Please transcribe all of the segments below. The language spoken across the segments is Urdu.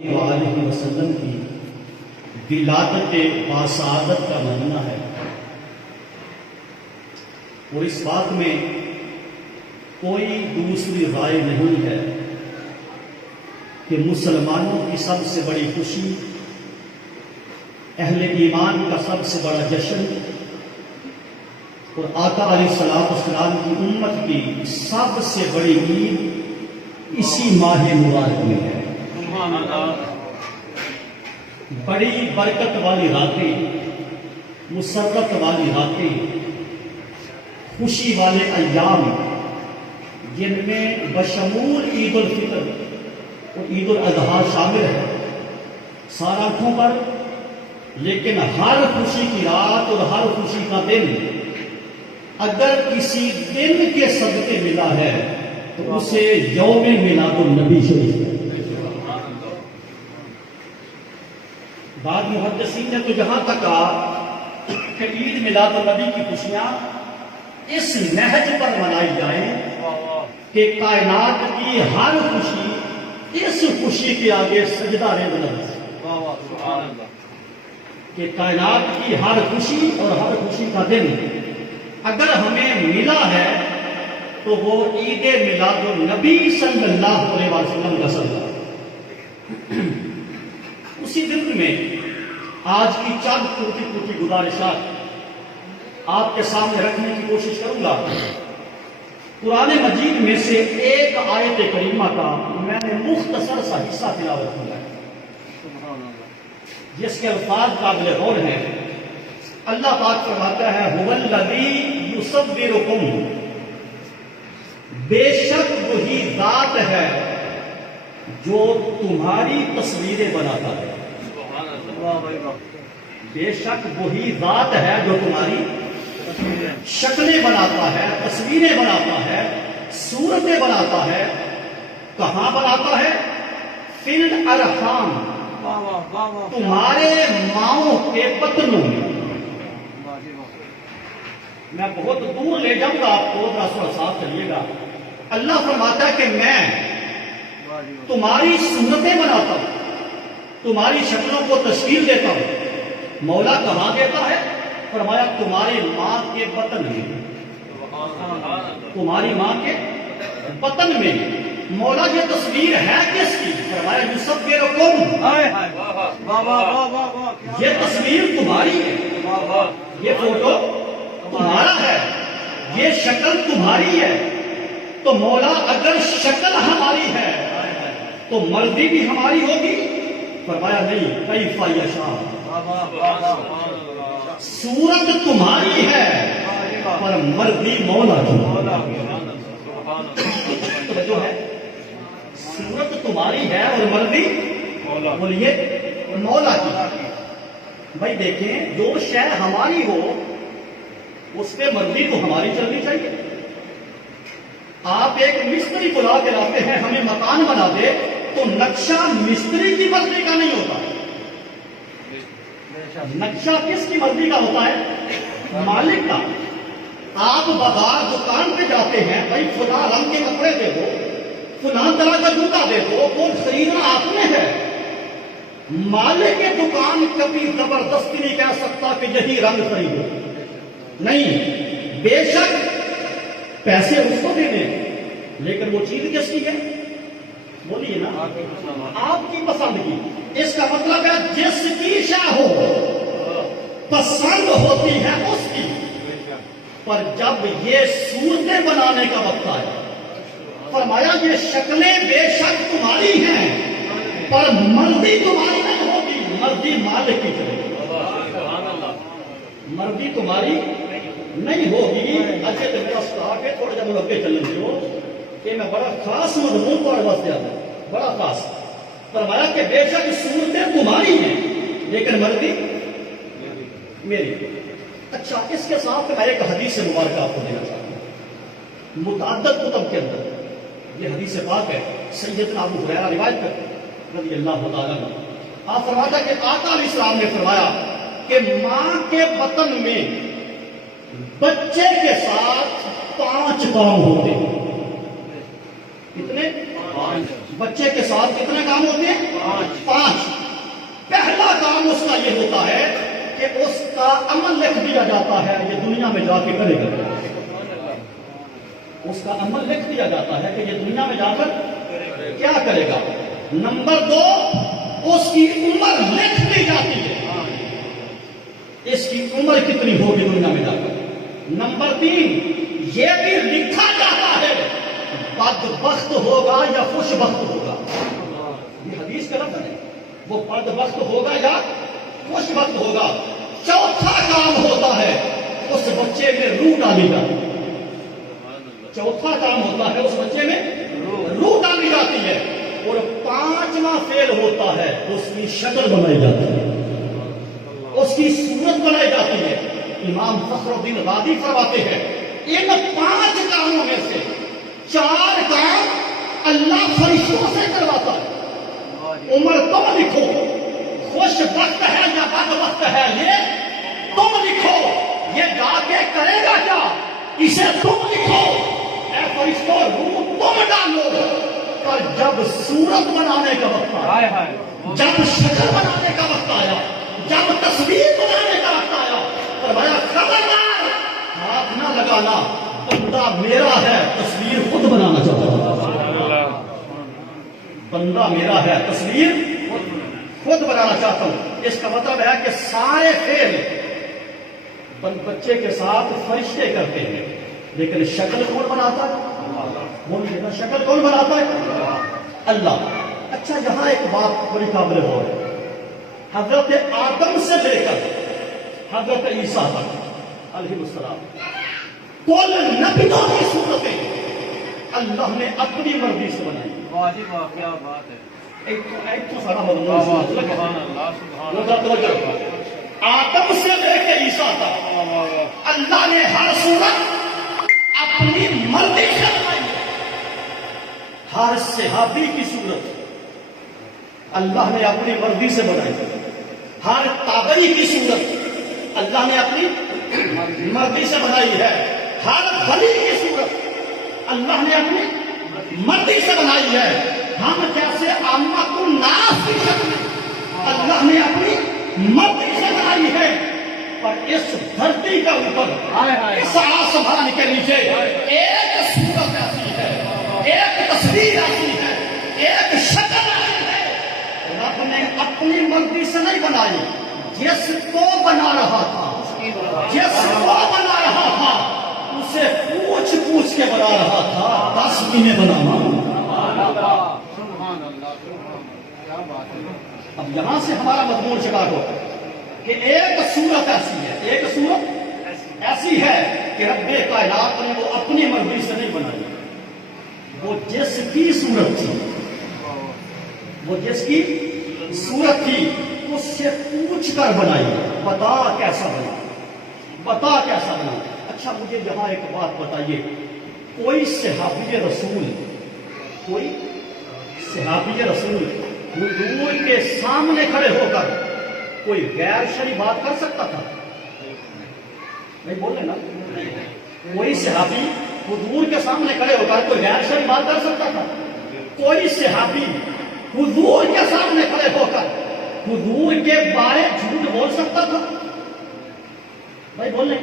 وآلہ وسلم کی ولادت باسعادت کا مہینہ ہے، اور اس بات میں کوئی دوسری رائے نہیں ہے کہ مسلمانوں کی سب سے بڑی خوشی، اہل ایمان کا سب سے بڑا جشن اور آقا علیہ السلام کی امت کی سب سے بڑی عید اسی ماہ مبارک میں ہے۔ بڑی برکت والی راتیں، مسرت والی راتیں، خوشی والے ایام، جن میں بشمول عید الفطر اور عید الاضحیٰ شامل ہے، سارا آنکھوں پر، لیکن ہر خوشی کی رات اور ہر خوشی کا دن اگر کسی دن کے صدقے ملا ہے تو اسے یوم میلاد النبی شریف ہے۔ بعض محدثین نے تو جہاں تک کہا کہ عید میلاد النبی کی خوشیاں اس نہج پر منائی جائیں کہ کائنات کی ہر خوشی اس خوشی کے آگے سجدہ رے بلند، کہ کائنات کی ہر خوشی اور ہر خوشی کا دن اگر ہمیں ملا ہے تو وہ عید میلاد النبی صلی اللہ علیہ وسلم کا صدقہ۔ اسی دن میں آج کی چند ٹوٹی گزارشات آپ کے سامنے رکھنے کی کوشش کروں گا۔ قرآن مجید میں سے ایک آیت کریمہ کا میں نے مختصر سا حصہ تلاوت کیا ہے، جس کے الفاظ قابل غور ہیں۔ اللہ پاک فرماتا ہے هو الذی یصورکم، بے شک وہی ذات ہے جو تمہاری تصویریں بناتا ہے۔ بے شک وہی ذات ہے جو تمہاری شکلیں بناتا ہے، تصویریں بناتا ہے، صورتیں بناتا ہے۔ کہاں بناتا ہے؟ فی الارحام، تمہارے ماؤں کے بطنوں میں۔ میں بہت دور لے جاؤں گا آپ کو، ذرا صاف کریے گا۔ اللہ فرماتا ہے کہ میں تمہاری صورتیں بناتا ہوں، تمہاری شکلوں کو تشکیل دیتا ہوں۔ مولا کہاں دیتا ہے؟ فرمایا تمہاری ماں کے بطن میں، تمہاری ماں کے بطن میں۔ مولا یہ تصویر ہے کس کی؟ فرمایا یصورکم، یہ تصویر تمہاری ہے، یہ فوٹو تمہارا ہے، یہ شکل تمہاری ہے۔ تو مولا اگر شکل ہماری ہے تو مرضی بھی ہماری ہوگی؟ فرمایا نہیں، کیف یشاء، صورت تمہاری ہے پر مرضی مولا کی جو ہے۔ صورت تمہاری ہے اور مرضی بولیے مولا کی۔ بھائی دیکھیں، جو شے ہماری ہو اس پہ مرضی تو ہماری چلنی چاہیے۔ آپ ایک مستری کو لا کے لاتے ہیں ہمیں مکان بنا دے تو نقشہ مستری کی مرضی کا نہیں ہوتا، نقشہ کس کی مرضی کا ہوتا ہے؟ مالک کا۔ آپ بازار دکان پہ جاتے ہیں، بھائی فلاں رنگ کے کپڑے دے دو، فلاں طرح کا جوتا دے دو، وہ خریدنا آپ نے ہے۔ مالک کی دکان کبھی زبردستی نہیں کہہ سکتا کہ یہی رنگ خریدو، نہیں۔ بے شک پیسے اس کو دے دیں، لیکن وہ چیز کس کی ہے؟ بولیے نا، آپ کی پسند کی۔ اس کا مطلب ہے جس کی شے ہو پسند ہوتی ہے اس کی، پر جب یہ صورتیں بنانے کا وقت آیا، فرمایا یہ شکلیں بے شک تمہاری ہیں پر مرضی تمہاری نہیں ہوگی، مرضی مالک کی چلے گی، مرضی تمہاری نہیں ہوگی۔ اچھے تو میرا سٹاف ہے، تھوڑا جب لگے چلنے دیو کہ میں بڑا خاص مضمون پر واسطے آتا ہوں، بڑا خاص۔ فرمایا کہ بے شک صورتیں تمہاری ہیں لیکن مرضی میری۔ اچھا، اس کے ساتھ میں ایک حدیث مبارکہ آپ کو دینا چاہتا ہوں۔ متعدد کتب کے اندر یہ حدیث پاک ہے، سیدنا ابو ہریرہ روایت کرتے ہیں رضی اللہ تعالیٰ عنہ۔ آپ فرماتا ہے کہ آقا علیہ السلام نے فرمایا کہ ماں کے بطن میں بچے کے ساتھ 5 کام ہوتے ہیں۔ کتنے؟ بچے کے ساتھ کتنے کام ہوتے ہیں؟ 5۔ پہلا کام اس کا یہ ہوتا ہے کہ اس کا عمل لکھ دیا جاتا ہے، یہ دنیا میں جا کے کرے گا۔ اس کا عمل لکھ دیا جاتا ہے کہ یہ دنیا میں جا کر کیا کرے گا۔ نمبر 2، اس کی عمر لکھ دی جاتی ہے، اس کی عمر کتنی ہوگی دنیا میں جا کر۔ نمبر 3، یہ بھی لکھا جاتا ہے بدبخت ہوگا یا خوش بخت ہوگا۔ یہ حدیث کا لفظ ہے، وہ بدبخت ہوگا یا خوش بخت ہوگا۔ چوتھا کام ہوتا ہے اس بچے میں روح ڈالی جاتی ہے۔ چوتھا کام ہوتا ہے اس بچے میں روح ڈالی جاتی ہے۔ اور 5واں فعل ہوتا ہے اس کی شکل بنائی جاتی ہے، اس کی صورت بنائی جاتی ہے۔ امام فخر الدین رازی فرماتے ہیں ان 5 کاموں میں سے 4 کام اللہ فرشتوں سے کرواتا ہے۔ عمر تم لکھو، خوش وقت ہے یا بد وقت ہے یہ تم لکھو، یہ جا کے کرے گا کیا اسے تم لکھو۔ اے فرشتوں روح تم ڈالو، پر جب صورت بنانے کا وقت آیا، جب شکل بنانے کا وقت آیا، جب تصویر بنانے کا وقت آیا، فرمایا خبردار ہاتھ نہ لگانا، بندہ میرا ہے تصویر خود بنانا چاہتا ہوں، بندہ میرا ہے تصویر خود بنانا چاہتا ہوں۔ اس کا مطلب ہے کہ سارے فعل بچے کے ساتھ فرشتے کرتے ہیں، لیکن شکل کون بناتا ہے؟ بولیے نا، شکل کون بناتا ہے؟ اللہ۔ اچھا یہاں ایک بات بڑی قابل غور ہے، حضرت آدم سے لے کر حضرت عیسیٰ تک علیہ السلام کل نبیوں کی صورتیں اللہ نے اپنی مرضی سے بنائی۔ واجب کیا بات ہے، ایک تو سارا آدم سے لے کے عیسیٰ تک اللہ نے ہر صورت اپنی مرضی سے بنائی۔ ہر صحابی کی صورت اللہ نے اپنی مرضی سے بنائی، ہر تابعی کی صورت اللہ نے اپنی مرضی سے بنائی ہے، ہر ولی کی صورت اللہ نے اپنی مرضی سے بنائی ہے۔ ہم جیسے عامت الناس کی شکل اللہ نے اپنی مرضی سے بنائی ہے، پر اس دھرتی کا اوپر اس آسمان کے نیچے ایک صورت ایسی ہے، ایک تصویر ایسی ہے، ایک شکل ایسی ہے، رب نے اپنی مرضی سے نہیں بنائی، جس کو بنا رہا تھا، جس کو بنا رہا تھا اسے پوچھ پوچھ کے بنا رہا تھا، 10 مہینے بنانا۔ اب یہاں سے ہمارا مضمون شکار ہو کہ ایک صورت ایسی ہے، ایک صورت ایسی ہے کہ رب کائنات نے وہ اپنی مرضی سے نہیں بنائی، وہ جس کی صورت تھی، وہ جس کی صورت تھی اس سے پوچھ کر بنائی، بتا کیسا بنا، بتا کیسا بنا۔ اچھا مجھے یہاں ایک بات بتائیے، کوئی صحابی رسول، کوئی صحابی رسول حضور کے سامنے کھڑے ہو کر کوئی غیر شرعی بات کر سکتا تھا؟ نہیں بول رہے نا، کوئی صحابی حضور کے سامنے کھڑے ہو کر کوئی غیر شرعی بات کر سکتا تھا؟ کوئی صحابی حضور کے سامنے کھڑے ہو کر حضور کے بارے جھوٹ بول سکتا تھا؟ بھائی بول رہے،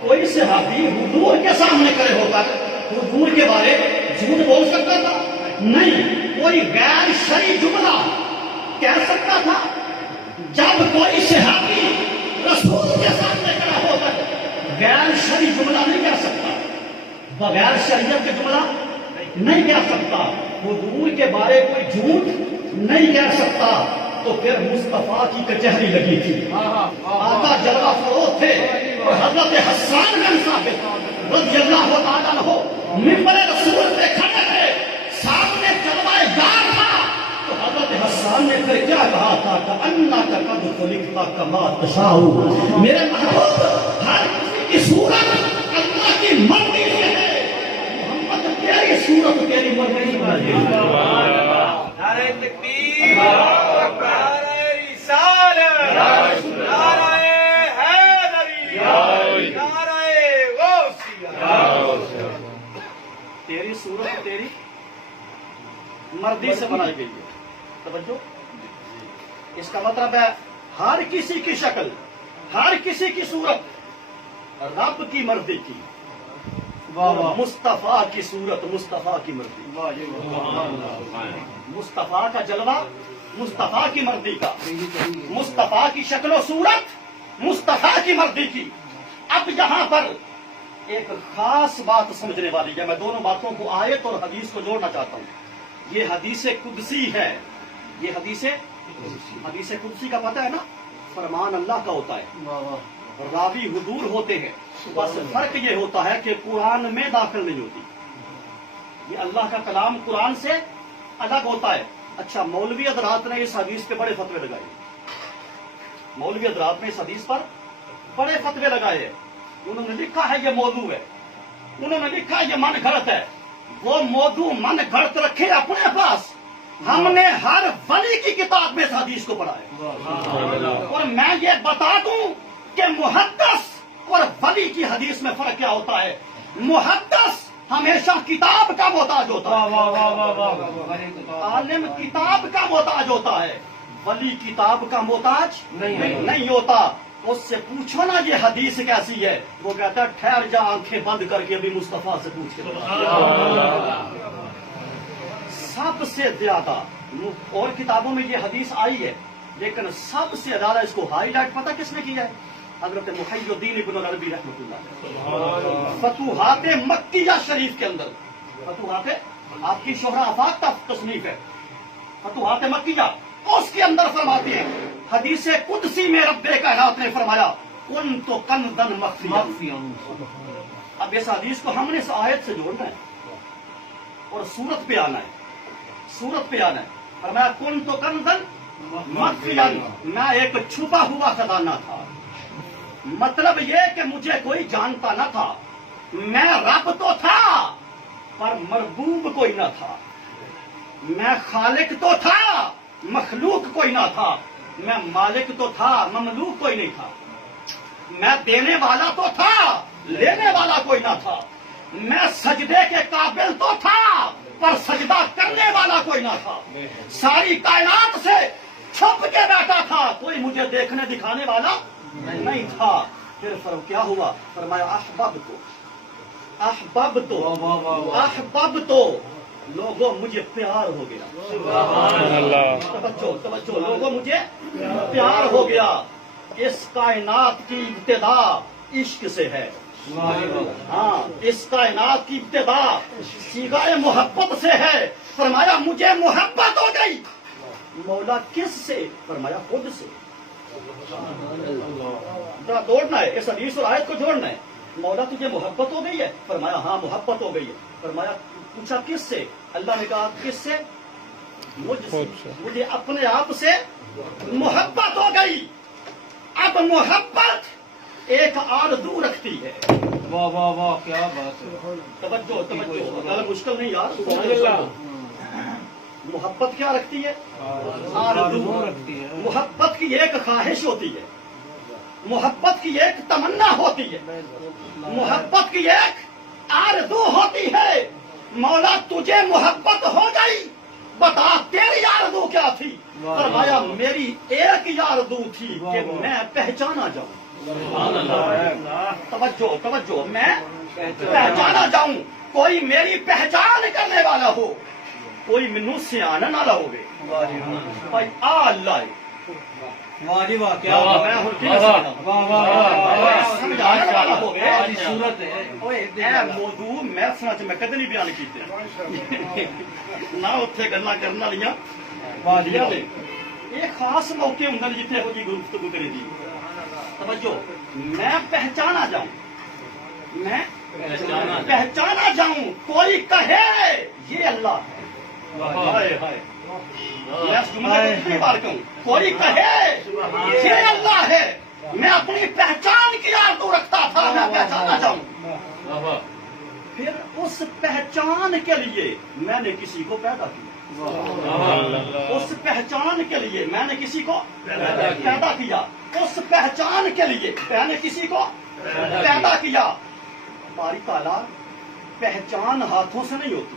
کوئی صحابی حضور کے سامنے کھڑے ہو کر حضور کے بارے جھوٹ بول سکتا تھا؟ نہیں۔ کوئی غیر شرعی جملہ کہہ سکتا تھا؟ جب کوئی صحابی رسول کے سامنے کھڑا ہو کر غیر شرعی جملہ نہیں کہہ سکتا، بغیر شریعت کے جملہ نہیں کہہ سکتا، حضور کے بارے کوئی جھوٹ نہیں کہہ سکتا، تو پھر مصطفیٰ کی کچہری لگی تھی، آقا جلوہ فروز تھے، اور حضرت حسان بن ثابت رضی اللہ تعالیٰ عنہ منبر رسول پہ کھڑے تھے، سامنے جلوہ دار تھا، تو حضرت حسان نے پھر کیا کہا تھا کہ انک قد خلقت کما تشاء، میرے محبوب ہر کسی کی صورت اللہ کی مرضی سے ہے، محمد تیری صورت تیری مرضی سے ہے۔ نعرہ تکبیر، نعرہ رسالت، نعرہ حیدری، نعرہ غوثیہ۔ تیری صورت تیری مردی سے بنائی گئی ہے. توجہ, اس کا مطلب ہے ہر کسی کی شکل, ہر کسی کی صورت رب کی مرضی کی, مصطفیٰ کی صورت مصطفیٰ کی مرضی, مصطفیٰ کا جلوہ مصطفیٰ کی مرضی کا, مصطفیٰ کی شکل و صورت مصطفیٰ کی مرضی کی. اب یہاں پر ایک خاص بات سمجھنے والی ہے. میں دونوں باتوں کو آیت اور حدیث کو جوڑنا چاہتا ہوں. یہ حدیث قدسی ہے. یہ حدیث قدسی کا پتہ ہے نا, فرمان اللہ کا ہوتا ہے, راوی حضور ہوتے ہیں. بس فرق یہ ہوتا ہے کہ قرآن میں داخل نہیں ہوتی. یہ اللہ کا کلام قرآن سے الگ ہوتا ہے. اچھا, مولوی حضرات نے اس حدیث پہ بڑے فتوے لگائے. مولوی حضرات نے اس حدیث پر بڑے فتوے لگائے ہیں. انہوں نے لکھا ہے یہ موضوع ہے, انہوں نے لکھا یہ من گھڑت ہے. وہ موضوع من گھڑت رکھے اپنے پاس. ہم نے ہر ولی کی کتاب میں اس حدیث کو پڑھا ہے. اور میں یہ بتا دوں کہ محدث اور ولی کی حدیث میں فرق کیا ہوتا ہے. محدث ہمیشہ کتاب کا محتاج ہوتا ہے, عالم کتاب کا محتاج ہوتا ہے, ولی کتاب کا محتاج نہیں ہوتا. اس سے پوچھو نا یہ حدیث کیسی ہے, وہ کہتا ہے ٹھہر جا آنکھیں بند کر کے ابھی مصطفیٰ سے پوچھ کے بتا. سب سے زیادہ اور کتابوں میں یہ حدیث آئی ہے, لیکن سب سے زیادہ اس کو ہائی لائٹ پتہ کس نے کیا ہے؟ حضرت محی الدین ابن العربی رحمۃ اللہ. فتوحات مکیہ شریف کے اندر, فتوحات آپ کی شہرہ آفاق کا تصنیف ہے, فتوحات مکیہ, اس کے اندر فرماتے ہیں حدیث قدسی میں رب کائنات نے فرمایا کن تو کنزن مخفیا. اب اس حدیث کو ہم نے اس آیت سے جوڑنا ہے اور صورت پہ آنا ہے, صورت پہ آنا ہے. فرمایا کن تو کنزن مخفیا, میں ایک چھپا ہوا خزانہ تھا. مطلب یہ کہ مجھے کوئی جانتا نہ تھا. میں رب تو تھا پر مربوب کوئی نہ تھا. میں خالق تو تھا, مخلوق کوئی نہ تھا. میں مالک تو تھا, مملوک کوئی نہیں تھا. میں دینے والا تو تھا, لینے والا کوئی نہ تھا. میں سجدے کے قابل تو تھا پر سجدہ کرنے والا کوئی نہ تھا. ساری کائنات سے چھپ کے بیٹھا تھا, کوئی مجھے دیکھنے دکھانے والا نہیں تھا. پھر کیا ہوا؟ فرمایا احبب تو لوگوں مجھے پیار ہو گیا. توجہ, لوگوں مجھے پیار ہو گیا. اس کائنات کی ابتدا عشق سے ہے. ہاں, اس کائنات کی ابتدا صیغہ محبت سے ہے. فرمایا مجھے محبت ہو گئی. مولا کس سے؟ فرمایا خود سے. ذرا دوڑنا ہے, اس حدیث اور آیت کو جوڑنا ہے. مولا تجھے محبت ہو گئی ہے؟ فرمایا ہاں محبت ہو گئی ہے. فرمایا پوچھا کس سے؟ اللہ نے کہا کس سے؟ مجھ سے. مجھے اپنے آپ سے محبت ہو گئی. اب محبت ایک آرزو رکھتی ہے. واہ واہ واہ, کیا بات ہے. توجہ, زیادہ مشکل نہیں یار. محبت کیا رکھتی ہے؟ آرزو رکھتی ہے. محبت کی ایک خواہش ہوتی ہے, محبت کی ایک تمنا ہوتی ہے, محبت کی ایک آرزو ہوتی ہے. مولا تجھے محبت ہو گئی, بتا تیری آرزو کیا تھی؟ فرمایا میری ایک آرزو تھی کہ میں پہچانا جاؤں. توجہ, میں پہچانا جاؤں. کوئی میری پہچان کرنے والا ہو, کوئی منو سے آنا نہ لو گے. بھائی اللہ واہ جی واہ, کیا سمجھانے والا ہو گیا. صورت ہے موضوع محفل میں کدی نہیں بیان کیتے نہ اتنے گلا کرنے والی. ایک خاص موقع ہوں جتنے ہو جی گفتگو کرے دی. توجہ, میں پہچانا جاؤں, میں پہچانا جاؤں. کوئی کہے یہ اللہ ہے. ہائے ہائے, میں اس جملے کو کتنی بار کہوں. کوئی کہے یہ اللہ ہے, میں اپنی پہچان کی آرزو رکھتا تھا, میں پہچانا جاؤں. پھر اس پہچان کے لیے میں نے کسی کو پیدا کیا. اس پہچان کے لیے میں نے کسی کو پیدا کیا. اس پہچان کے لیے میں نے کسی کو پیدا کیا. باری تعالیٰ پہچان ہاتھوں سے نہیں ہوتی,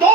2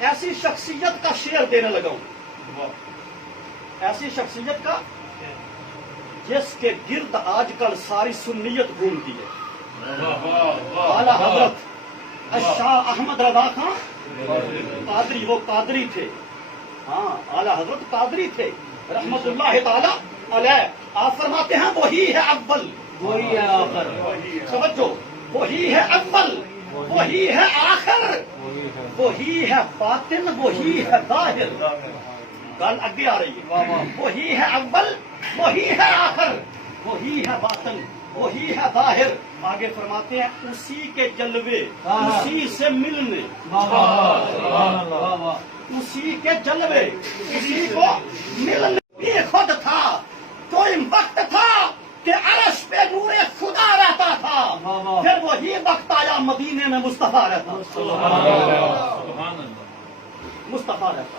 ایسی شخصیت کا شعر دینے لگا ہوں، ایسی شخصیت کا جس کے گرد آج کل ساری سنیت گھومتی ہے. اعلیٰ حضرت شاہ احمد رضا خان قادری، وہ قادری تھے. ہاں، اعلیٰ حضرت قادری تھے رحمت اللہ تعالی علیہ. آپ فرماتے ہیں وہی ہے اول، وہی ہے آخر، سمجھو، وہی ہے اول، وہی ہے آخر، وہی ہے باطن، وہی ہے ظاہر. گل اگے آ رہی ہے. وہی ہے اول، وہی ہے آخر، وہی ہے باطن، وہی ہے ظاہر. آگے فرماتے ہیں اسی کے جلوے، اسی سے ملنے، اسی کے جلوے، اسی کو ملنے بھی خود تھا. کوئی وقت تھا کہ عرش پہ نور خدا رہتا تھا، پھر وہی وقت آیا مدینے میں مصطفیٰ رہتا، مصطفیٰ رہتا.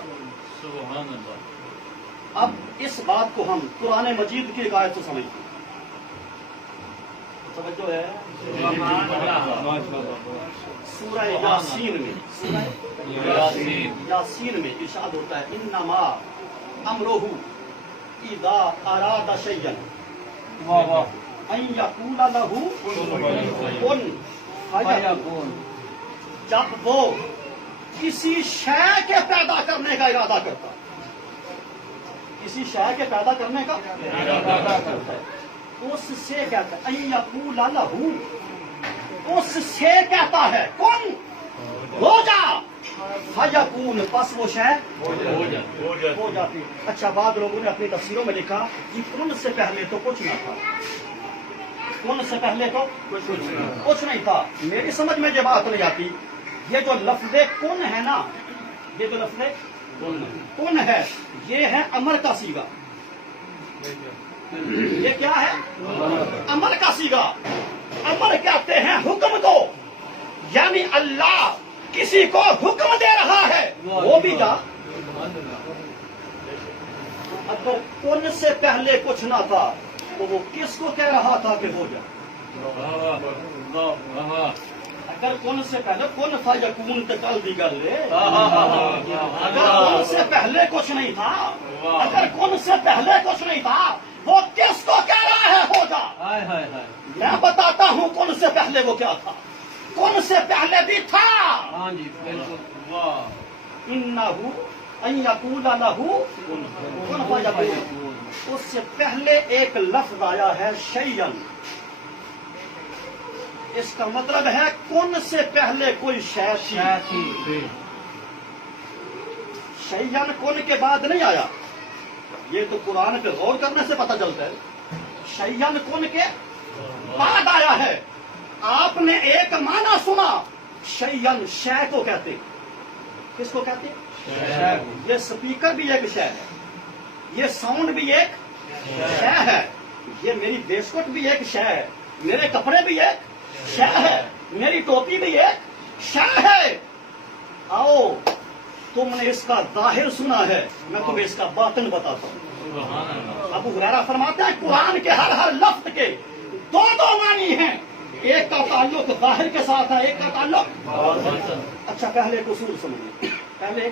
اب اس بات کو ہم قرآن مجید کی ایک آیت سے سمجھتے ہیں. توجہ ہے سورہ یاسین میں، یاسین میں ارشاد ہوتا ہے انما امرہ اذا اراد شیئا ان یقول لہ کن فیکون. جب وہ کسی شے کے پیدا کرنے کا ارادہ کرتا ہے، کسی شے کے پیدا کرنے کا ارادہ کرتا ہے، اس سے کہتا ہے ان یقول لہ، اس سے کہتا ہے کن ہو جا، فیکون، پس وہ شے ہو جاتی. اچھا، بعض لوگوں نے اپنی تفسیروں میں لکھا کہ کن سے پہلے تو کچھ نہ تھا، کن سے پہلے تو کچھ نہیں تھا. میری سمجھ میں یہ بات نہیں آتی. یہ جو لفظ کن ہے نا، یہ جو لفظ کن ہے، یہ ہے امر کا صیغہ. یہ کیا ہے؟ امر کا صیغہ. امر کہتے ہیں حکم دو، یعنی اللہ کسی کو حکم دے رہا ہے وہ بھی جا. اگر کن سے پہلے کچھ نہ تھا تو وہ کس کو کہہ رہا تھا کہ ہو جا؟ اگر کن سے پہلے کن فیکون تکل دی گل ہے. اگر کن سے پہلے کچھ نہیں تھا، اگر کن سے پہلے کچھ نہیں تھا، وہ کس کو کہہ رہا ہے ہو جا؟ میں بتاتا ہوں کن سے پہلے وہ کیا تھا. کن سے پہلے بھی تھا انہ ان یقول لہ کن فیکون. اس سے پہلے ایک لفظ آیا ہے شیئن. اس کا مطلب ہے کن سے پہلے کوئی شے تھی. شیئن کن کے بعد نہیں آیا. یہ تو قرآن پہ غور کرنے سے پتہ چلتا ہے. شیئن کن کے بعد آیا ہے. آپ نے ایک معنی سنا، شیئن شے کو کہتے. کس کو کہتے؟ یہ سپیکر بھی ایک شے ہے، یہ ساؤنڈ بھی ایک شے ہے، یہ میری بسکٹ بھی ایک شے ہے، میرے کپڑے بھی ایک شے ہے، میری ٹوپی بھی ایک شے ہے. آؤ، تم نے اس کا ظاہر سنا ہے، میں تمہیں اس کا باطن بتاتا ہوں. ابو ہریرہ فرماتے ہیں قرآن کے ہر لفظ کے دو معنی ہیں. ایک کا تعلق ظاہر کے ساتھ ہے، ایک کا تعلق. اچھا، پہلے ایک اصول سمجھیں. پہلے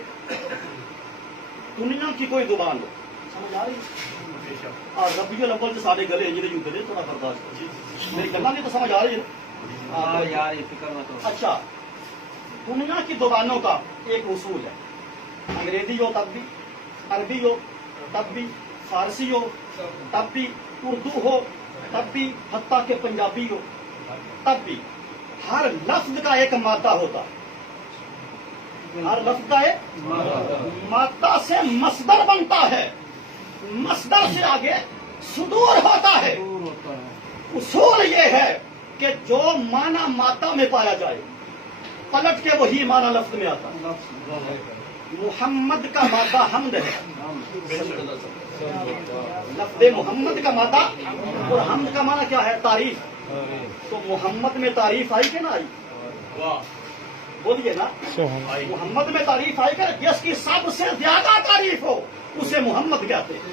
دنیا کی کوئی زبان ہو، سمجھ آ رہی ہے؟ اور ربیع الاول سے سارے گلے یہ گلے تھوڑا برداشت کریں. میری گلا نہیں تو سمجھ آ رہی ہے؟ اچھا، دنیا کی زبانوں کا ایک اصول ہے. انگریزی ہو تب بھی، عربی ہو تب بھی، فارسی ہو تب بھی، اردو ہو تب بھی، حتیٰ کہ پنجابی ہو تب بھی، ہر لفظ کا ایک مادہ ہوتا ہے. ہر لفظ کا ایک مادہ سے مصدر بنتا ہے، مصدر سے آگے صدور ہوتا ہے. اصول یہ ہے کہ جو معنی مادہ میں پایا جائے پلٹ کے وہی معنی لفظ میں آتا ہے. محمد کا مادہ حمد ہے، لفظ محمد کا مادہ، اور حمد کا معنی کیا ہے؟ تعریف. تو محمد میں تعریف آئی کہ نہ آئی؟ بولیے نا. محمد میں تعریف آئی کہ جس کی سب سے زیادہ تعریف ہو اسے محمد کہتے ہیں.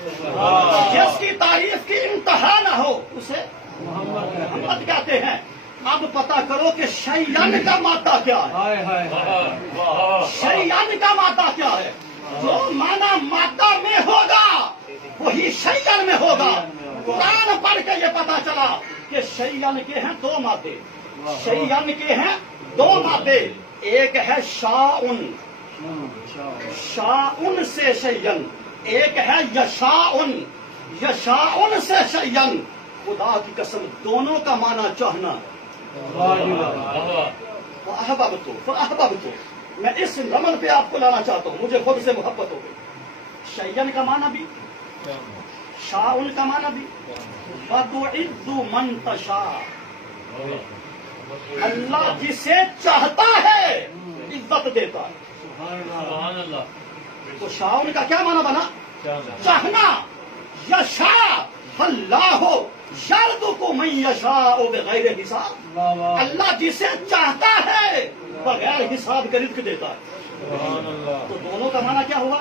جس کی تعریف کی انتہا نہ ہو اسے محمد کہتے ہیں. اب پتا کرو کہ شیئن کا مادہ کیا ہے. ہائے ہائے ہائے. شیئن کا مادہ کیا ہے؟ جو معنی مادہ میں ہوگا وہی شیئن میں ہوگا. قرآن پڑھ کے یہ پتا چلا کہ شیئن کے ہیں دو مادے. شیئن کے ہیں دو مادے. ایک ہے شاؤن، شاؤن سے شیئن. ایک ہے یشاؤن، یشاؤن سے شیئن. خدا کی قسم دونوں کا معنی چاہنا. فأحببت، میں اس رمن پہ آپ کو لانا چاہتا ہوں. مجھے خود سے محبت ہو گئی. شیئن کا معنی بھی، شاؤن کا معنی بھی. وَتُعِزُّ مَن تَشَاءُ، اللہ جسے چاہتا ہے عزت دیتا ہے. سبحان اللہ. تو شاؤن کا کیا معنی بنا؟ چاہنا. یشاء اللہ یرزق من یشاء بغیر حساب. واہ واہ. اللہ جسے چاہتا ہے بغیر حساب کے رزق دیتا ہے. سبحان اللہ. تو دونوں کا معنی کیا ہوا؟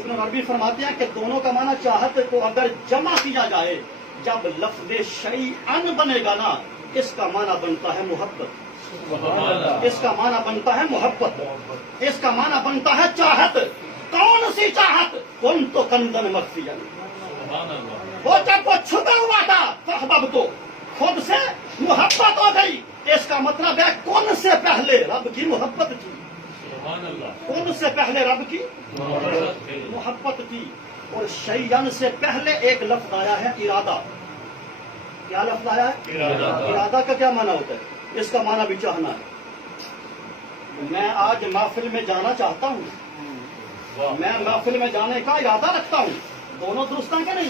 ابن عربی فرماتے ہیں کہ دونوں کا معنی چاہت کو اگر جمع کیا جائے، جب لفظ شیئن بنے گا نا، اس کا معنی بنتا ہے محبت. سبحان اللہ. اس کا معنی بنتا ہے محبت. اس کا معنی بنتا ہے چاہت. کون سی چاہت؟ کن تو کندن مخفیا. سبحان اللہ. وہ جب وہ چھپا ہوا تھا فاحببت، تو خود سے محبت ہو گئی. اس کا مطلب ہے کون سے پہلے رب کی محبت تھی. سبحان اللہ. کون سے پہلے رب کی محبت تھی. اور شیئن سے پہلے ایک لفظ آیا ہے ارادہ. کیا لفظ آیا ہے؟ ارادہ کا کیا معنی ہوتا ہے؟ اس کا معنی بھی چاہنا ہے. میں آج محفل میں جانا چاہتا ہوں، میں محفل میں جانے کا ارادہ رکھتا ہوں. دونوں درست ہیں کہ نہیں؟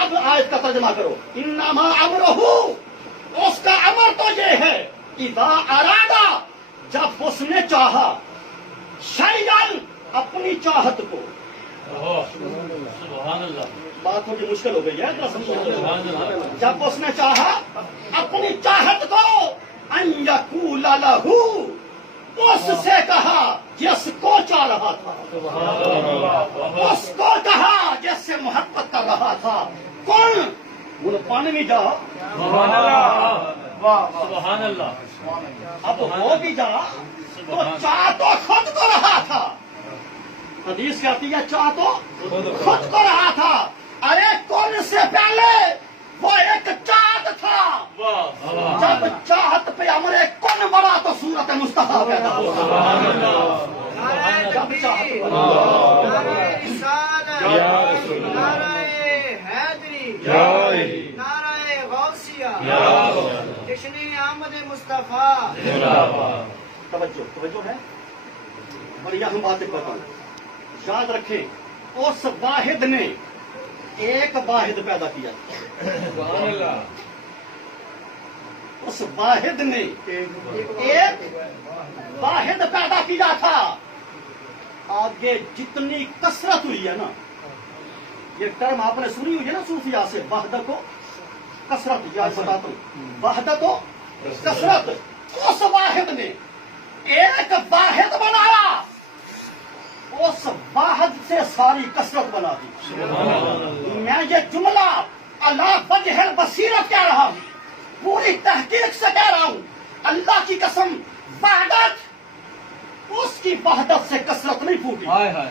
اب آیت کا ترجمہ کرو. انما امرہ، اس کا امر تو یہ ہے اذا ارادہ، جب اس نے چاہا. شیئن، اپنی چاہت کو. سبحان اللہ. بات تھوڑی مشکل ہو گئی ہے ذرا سمجھو. سبحان اللہ. جب اس نے چاہا اپنی چاہت کو ان یقول لہ، اس سے کہا جس کو چاہ رہا تھا، سبحان اللہ. اس کو کہا جس سے محبت کر رہا تھا. کون؟ وہ پانی میں جا. سبحان اللہ. سبحان اللہ. اب ہو بھی جا تو چاہ تو خود کو رہا تھا. حدیث کہتی ہے چاہ تو خود کو رہا تھا. ارے کون سے پہلے وہ ایک چاہت تھا. جب چاہت پہ امر کن بڑا تو صورت مصطفیٰ پیدا ہوا. سبحان اللہ. جب چاہت نعرہ رسالت، نعرہ حیدری، نعرہ غوثیہ، جشن احمد مصطفیٰ. توجہ ہے. اور یہ ہم باتیں بتاؤں، یاد رکھیں اس واحد نے ایک واحد پیدا کیا. سبحان اللہ. اس واحد نے ایک واحد پیدا کیا تھا. آگے جتنی کثرت ہوئی ہے نا، یہ ٹرم آپ نے سنی ہوئی ہے نا صوفیاء سے، وحدت کو کثرت. یاد بتاتا ہوں، وحدت کو کثرت. اس واحد نے ایک واحد بنایا، اس واحد سے ساری کثرت بنا دی. میں یہ جملہ اللہ وجہ البصیرت کہہ رہا ہوں، پوری تحقیق سے کہہ رہا ہوں. اللہ کی قسم، وحدت، اس کی وحدت سے کثرت نہیں پھوٹی. ہائے ہائے.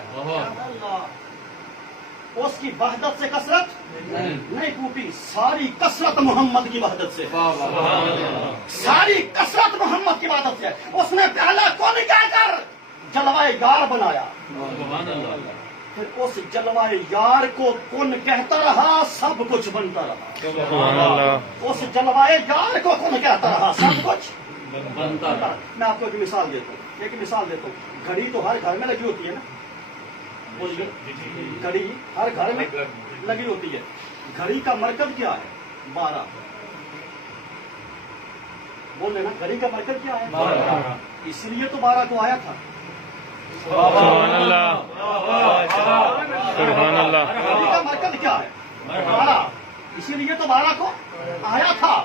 اس کی وحدت سے کثرت نہیں پھوٹی. ساری کثرت محمد کی وحدت سے. ساری کثرت محمد کی وحدت سے. اس نے پہلا کون کہہ کر جلوائے یار بنایا، سبحان اللہ. پھر اس جلوائے یار کو کن کہتا رہا، سب کچھ بنتا رہا. سبحان اللہ. اس جلوائے یار کو کن کہتا رہا، سب کچھ بنتا ہے. میں آپ کو ایک مثال دیتا ہوں. گھڑی تو ہر گھر میں لگی ہوتی ہے نا. بولیے، گھڑی ہر گھر میں لگی ہوتی ہے. گھڑی کا مرکز کیا ہے؟ 12. بول لینا، گھڑی کا مرکز کیا ہے؟ 12. اس لیے تو 12 کو آیا تھا. سبحان اللہ. سبحان اللہ. گھڑی کا مرکز کیا ہے؟ 12. اسی لیے تو 12 کو آیا تھا.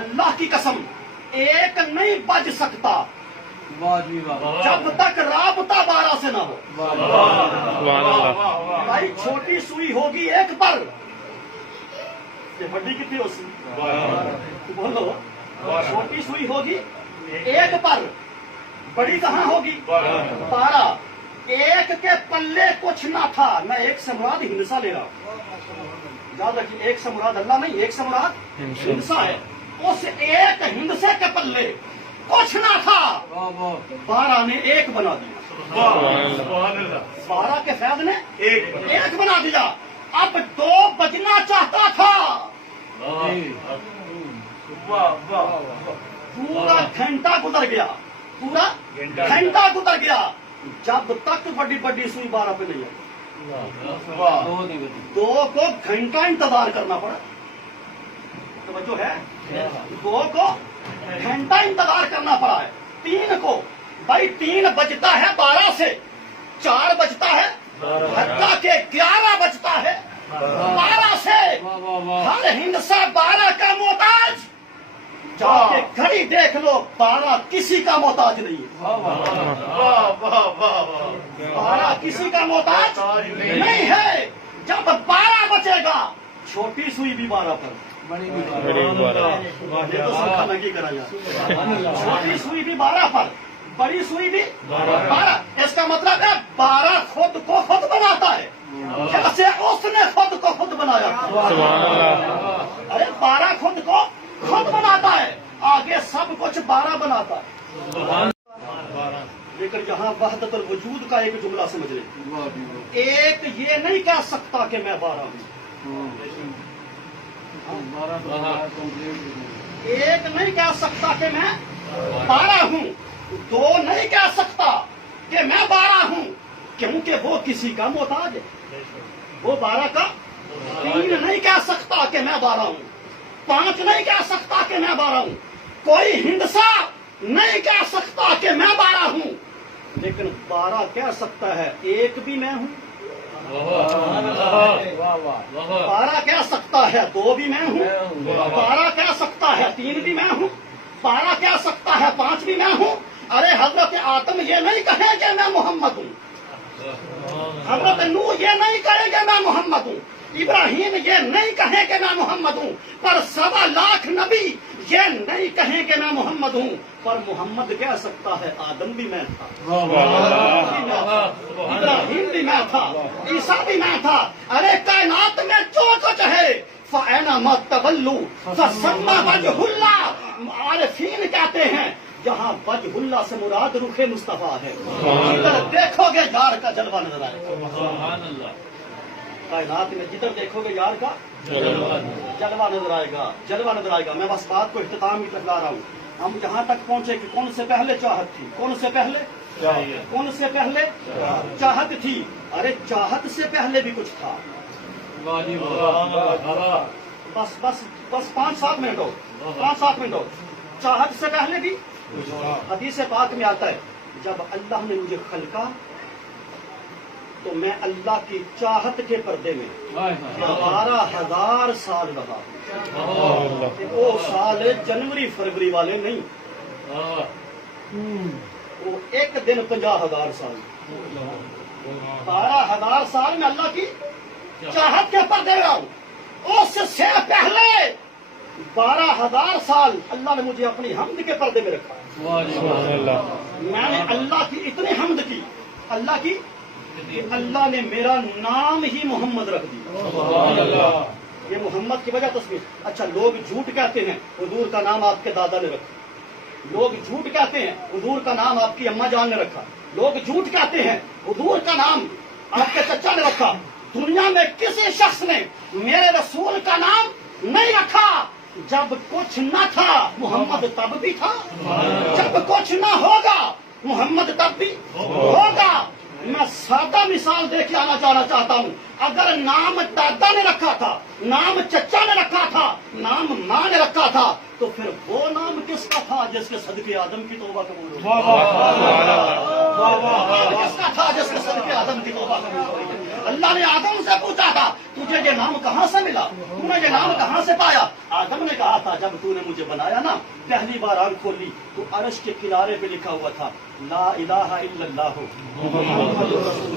اللہ کی قسم ایک نہیں بج سکتا جب تک رابطہ 12 سے نہ ہو. بھائی چھوٹی سوئی ہوگی ایک پر، یہ بڑی کتنی ہو سی بولو چھوٹی سوئی ہوگی ایک پر بڑی کہاں ہوگی 12 ایک کے پلے کچھ نہ تھا میں ایک سے مراد ہندسہ لے رہا ہوں یاد رکھیے ایک سے مراد اللہ نہیں ایک سے مراد ہندسہ ہے اس ایک ہندسے کے پلے کچھ نہ تھا 12 نے ایک بنا دیا 12 کے فیض نے ایک بنا دیا اب 2 بجنا چاہتا تھا پورا گھنٹہ گزر گیا پورا گھنٹہ گزر گیا جب تک بڑی بڑی سوئی 12 پہ نہیں آئی 2 کو گھنٹہ انتظار کرنا پڑا توجہ ہے 2 کو گھنٹہ انتظار کرنا پڑا ہے 3 کو بھائی 3 بجتا ہے 12 سے 4 بجتا ہے حتیٰ کہ 11 بجتا ہے 12 سے ہر ہندسہ 12 کا محتاج جا کے گھڑی دیکھ لو 12 کسی کا محتاج نہیں ہے 12 کسی کا محتاج نہیں ہے جب 12 بچے گا چھوٹی سوئی بھی 12 پر یہ تو سب نگی کرا جائے چھوٹی سوئی بھی 12 پر بڑی سوئی بھی 12 اس کا مطلب ہے 12 خود کو خود بناتا ہے جیسے اس نے خود کو خود بنایا ارے 12 خود کو خود بناتا ہے آگے سب کچھ 12 بناتا ہے لیکن یہاں وحدت الوجود کا ایک جملہ سمجھ لیں ایک یہ نہیں کہہ سکتا کہ میں 12 ہوں ایک نہیں کہہ سکتا کہ میں 12 ہوں 2 نہیں کہہ سکتا کہ میں 12 ہوں کیونکہ وہ کسی کا محتاج ہے وہ 12 کا 3 نہیں کہہ سکتا کہ میں 12 ہوں 5 نہیں کہہ سکتا کہ میں 12 ہوں کوئی ہندسہ نہیں کہہ سکتا کہ میں 12 ہوں لیکن 12 کہہ سکتا ہے ایک بھی میں ہوں 12 کہہ سکتا ہے 2 بھی میں ہوں 12 کہہ سکتا ہے 3 بھی میں ہوں 12 کہہ سکتا ہے 5 بھی میں ہوں ارے حضرت آدم یہ نہیں کہیں کہ میں محمد ہوں حضرت نوح یہ نہیں کہیں کہ میں محمد ہوں ابراہیم یہ نہیں کہیں کہ میں محمد ہوں پر 1.25 لاکھ نبی یہ نہیں کہیں کہ میں محمد ہوں پر محمد کہہ سکتا ہے آدم بھی میں تھا ابراہیم بھی میں تھا عیسیٰ بھی میں تھا ارے کائنات میں جو کچھ ہے فَأَيْنَمَا تَوَلُّوا فَثَمَّ وَجْهُ اللَّهِ عارفین کہتے ہیں جہاں وجہ اللہ سے مراد رخ مصطفیٰ ہے جدھر دیکھو گے یار کا جلوہ نظر آئے گا کائنات میں جدھر دیکھو گے یار کا جلوہ نظر آئے گا جلوہ نظر آئے گا میں بس بات کو اختتام کی طرف لا رہا ہوں ہم جہاں تک پہنچے کہ کون سے پہلے چاہت تھی کون سے پہلے چاہت تھی ارے چاہت سے پہلے بھی کچھ تھا بس 5-7 منٹ ہو 5-7 منٹ ہو چاہت سے پہلے بھی حدیث پاک میں آتا ہے جب اللہ نے مجھے خلقا تو میں اللہ کی چاہت کے پردے میں 12,000 سال رہا وہ سال جنوری فروری والے نہیں وہ ایک دن 50,000 سال 12,000 سال میں اللہ کی چاہت کے پردے میں ہوں اس سے پہلے 12,000 سال اللہ نے مجھے اپنی حمد کے پردے میں رکھا میں نے اللہ کی اتنی حمد کی اللہ کی کہ اللہ نے میرا نام ہی محمد رکھ دیا یہ محمد کی وجہ تصویر اچھا لوگ جھوٹ کہتے ہیں حضور کا نام آپ کے دادا نے رکھا لوگ جھوٹ کہتے ہیں حضور کا نام آپ کی اماں جان نے رکھا لوگ جھوٹ کہتے ہیں حضور کا نام آپ کے چچا نے رکھا دنیا میں کسی شخص نے میرے رسول کا نام نہیں رکھا جب کچھ نہ تھا محمد تب بھی تھا جب کچھ نہ ہوگا محمد تب بھی ہوگا میں سادہ مثال دے کے آنا چاہنا چاہتا ہوں اگر نام دادا نے رکھا تھا نام چچا نے رکھا تھا نام ماں نے رکھا تھا تو پھر وہ نام کس کا تھا جس کے صدقے آدم کی توبہ قبول ہوئی کس کا تھا جس کے صدقے آدم کی توبہ قبول ہوئی اللہ نے آدم سے پوچھا تھا تجھے یہ نام کہاں سے ملا تو نے یہ نام کہاں سے پایا آدم نے کہا تھا جب تو نے مجھے بنایا نا پہلی بار آنکھ کھولی تو عرش کے کنارے پہ لکھا ہوا تھا لا الہ الا اللہ محمد رسول